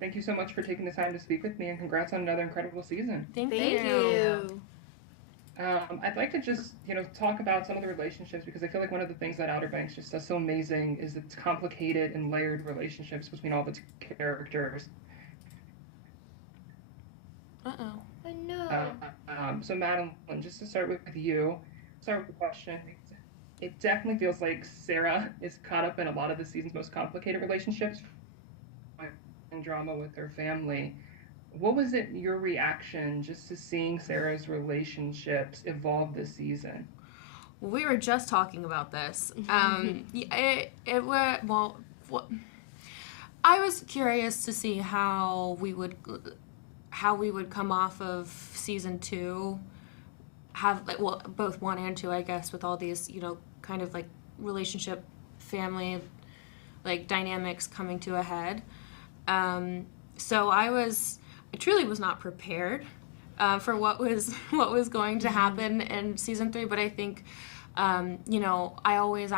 Thank you so much for taking the time to speak with me, and congrats on another incredible season. Thank Thank you. you. I'd like to just, talk about some of the relationships because I feel like one of the things that Outer Banks just does so amazing is its complicated and layered relationships between all the characters. Uh-oh. I know. So Madeline, just to start with you, start with the question. It definitely feels like Sarah is caught up in a lot of the season's most complicated relationships and drama with her family. What was it your reaction just to seeing Sarah's relationships evolve this season? We were just talking about this. It was, well, I was curious to see how we would come off of season 2, have like, well, both 1 and 2, I guess, with all these, kind of like relationship, family, like dynamics coming to a head. So I truly was not prepared for what was going to happen in season 3. But I think, I always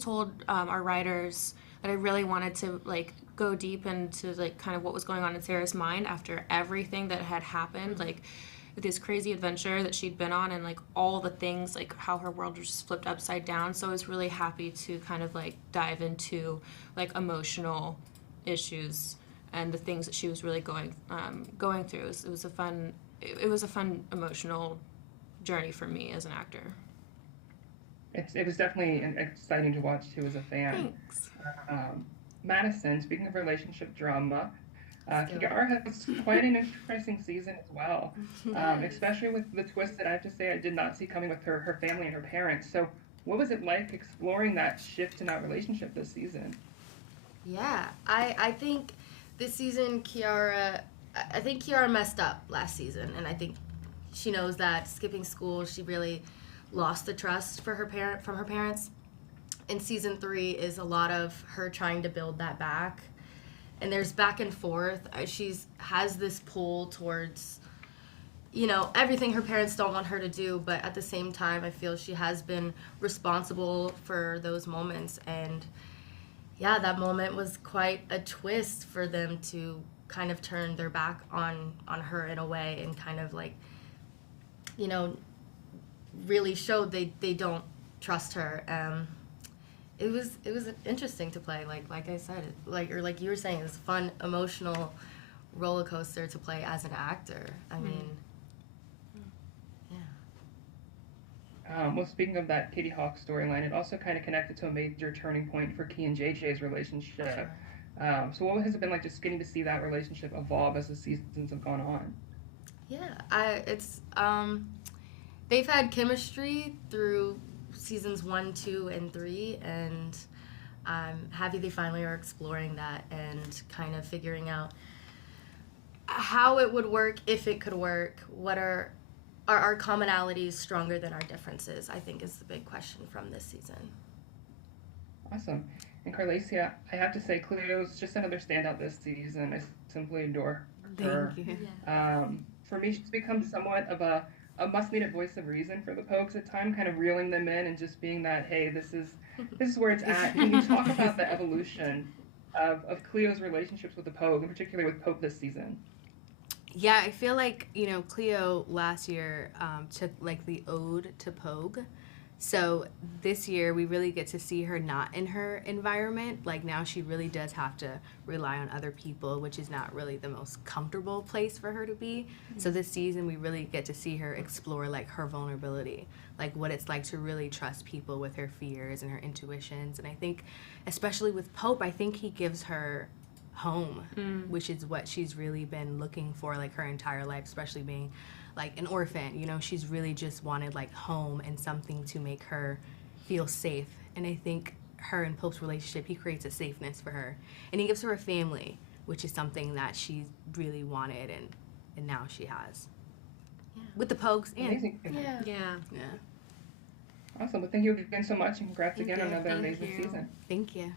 told our writers that I really wanted to like go deep into like kind of what was going on in Sarah's mind after everything that had happened, like this crazy adventure that she'd been on, and like all the things, like how her world was just flipped upside down. So I was really happy to kind of like dive into like emotional issues and the things that she was really going through. It was a fun emotional journey for me as an actor. It was definitely exciting to watch too as a fan. Thanks. Madison, speaking of relationship drama, Kiara has quite an interesting season as well, especially with the twist that I have to say I did not see coming with her family and her parents. So what was it like exploring that shift in that relationship this season? Yeah, I think this season I think Kiara messed up last season, and I think she knows that skipping school, she really lost the trust from her parents. And season 3 is a lot of her trying to build that back, and there's back and forth. She's has this pull towards everything her parents don't want her to do, but at the same time I feel she has been responsible for those moments. And yeah, that moment was quite a twist for them to kind of turn their back on her in a way, and kind of like really showed they don't trust her. It was interesting to play, like I said, like you were saying, it's a fun emotional roller coaster to play as an actor. I mean, yeah. Well, speaking of that Kitty Hawk storyline, it also kind of connected to a major turning point for Key and JJ's relationship. Sure. So what has it been like just getting to see that relationship evolve as the seasons have gone on? Yeah, they've had chemistry through seasons 1, 2, and 3, and I'm happy they finally are exploring that and kind of figuring out how it would work, if it could work. What are our commonalities stronger than our differences, I think, is the big question from this season. Awesome. And Carlacia, I have to say, Cleo's just another standout this season. I simply adore her. Thank you. For me, she's become somewhat of a must-needed voice of reason for the Pogues at time, kind of reeling them in and just being that, hey, this is where it's at. Can you talk about the evolution of Cleo's relationships with the Pogue, and particularly with Pope this season? Yeah, I feel like, Cleo last year took like the ode to Pogue. So this year we really get to see her not in her environment. Like now she really does have to rely on other people, which is not really the most comfortable place for her to be. Mm-hmm. So this season we really get to see her explore like her vulnerability, like what it's like to really trust people with her fears and her intuitions. And I think especially with Pope, I think he gives her home, which is what she's really been looking for like her entire life, especially being like an orphan. She's really just wanted like home and something to make her feel safe. And I think her and Pope's relationship, he creates a safeness for her, and he gives her a family, which is something that she really wanted, and now she has. Yeah. With the Pogues. Amazing. Yeah. Awesome. Well, thank you again so much, and congrats Thank again you. on another Thank amazing you. season. Thank you.